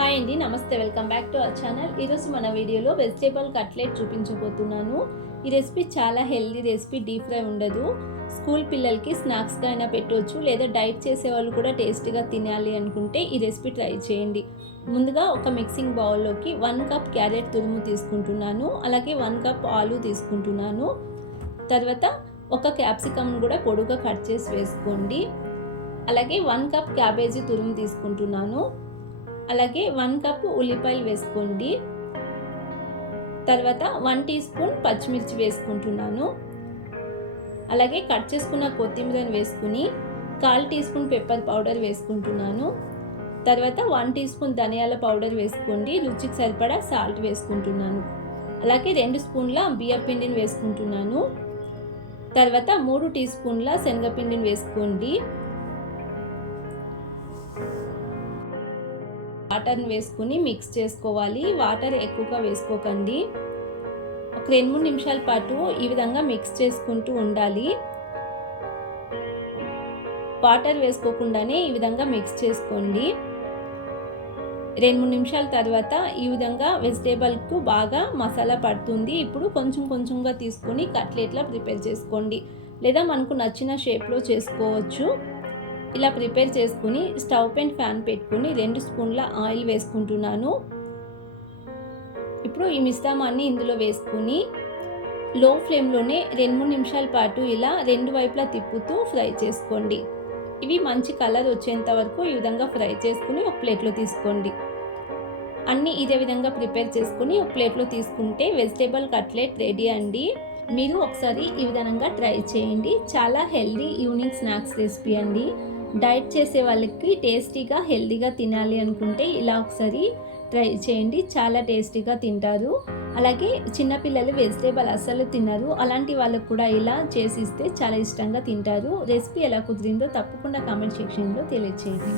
Hi అండి, నమస్తే. Welcome back to our channel. ఈరోజు మన వీడియోలో వెజిటేబుల్ కట్లెట్ చూపించబోతున్నాను. ఈ రెసిపీ చాలా హెల్దీ రెసిపీ, డీప్ ఫ్రై ఉండదు. స్కూల్ పిల్లలకి స్నాక్స్గా అయినా పెట్టవచ్చు, లేదా డైట్ చేసే వాళ్ళు కూడా టేస్టీగా తినాలి అనుకుంటే ఈ రెసిపీ ట్రై చేయండి. ముందుగా ఒక మిక్సింగ్ బౌల్లోకి 1 కప్ క్యారెట్ తురుము తీసుకుంటున్నాను, అలాగే 1 కప్ ఆలు తీసుకుంటున్నాను. తర్వాత ఒక క్యాప్సికమ్ కూడా పొడుగా కట్ చేసి వేసుకోండి. అలాగే 1 కప్ క్యాబేజీ తురుము తీసుకుంటున్నాను. అలాగే 1 కప్ ఉల్లిపాయలు వేసుకోండి. తర్వాత 1 టీ స్పూన్ పచ్చిమిర్చి వేసుకుంటున్నాను. అలాగే కట్ చేసుకున్న కొత్తిమీరని వేసుకుని 1/4 టీ స్పూన్ పెప్పర్ పౌడర్ వేసుకుంటున్నాను. తర్వాత 1 టీ స్పూన్ ధనియాల పౌడర్ వేసుకోండి. రుచికి సరిపడా సాల్ట్ వేసుకుంటున్నాను. అలాగే 2 స్పూన్ల బియ్యం పిండిని వేసుకుంటున్నాను. తర్వాత 3 టీ స్పూన్ల శనగపిండిని వేసుకోండి. వాటర్ని వేసుకుని మిక్స్ చేసుకోవాలి. వాటర్ ఎక్కువగా వేసుకోకండి. ఒక 2-3 నిమిషాల పాటు ఈ విధంగా మిక్స్ చేసుకుంటూ ఉండాలి. వాటర్ వేసుకోకుండానే ఈ విధంగా మిక్స్ చేసుకోండి. 2-3 నిమిషాల తర్వాత ఈ విధంగా వెజిటేబుల్కు బాగా మసాలా పడుతుంది. ఇప్పుడు కొంచెం కొంచెంగా తీసుకొని కట్లెట్లా ప్రిపేర్ చేసుకోండి, లేదా మనకు నచ్చిన షేప్లో చేసుకోవచ్చు. ఇలా ప్రిపేర్ చేసుకుని స్టవ్ పైన ఫ్యాన్ పెట్టుకుని 2 స్పూన్ల ఆయిల్ వేసుకుంటున్నాను. ఇప్పుడు ఈ మిశ్రమాన్ని ఇందులో వేసుకుని లో ఫ్లేమ్లోనే 2-3 నిమిషాల పాటు ఇలా 2 వైపులా తిప్పుతూ ఫ్రై చేసుకోండి. ఇవి మంచి కలర్ వచ్చేంత వరకు ఈ విధంగా ఫ్రై చేసుకుని ఒక ప్లేట్లో తీసుకోండి. అన్నీ ఇదే విధంగా ప్రిపేర్ చేసుకుని ఒక ప్లేట్లో తీసుకుంటే వెజిటేబుల్ కట్లెట్ రెడీ అండి. మీరు ఒకసారి ఈ విధంగా ట్రై చేయండి. చాలా హెల్దీ ఈవినింగ్ స్నాక్స్ రెసిపీ అండి. డైట్ చేసే వాళ్ళకి టేస్టీగా హెల్దీగా తినాలి అనుకుంటే ఇలా ఒకసారి ట్రై చేయండి. చాలా టేస్టీగా తింటారు. అలాగే చిన్నపిల్లలు వెజిటేబుల్ అస్సలు తినరు, అలాంటి వాళ్ళకు కూడా ఇలా చేసిస్తే చాలా ఇష్టంగా తింటారు. రెసిపీ ఎలా కుదిరిందో తప్పకుండా కామెంట్ సెక్షన్లో తెలియజేయండి.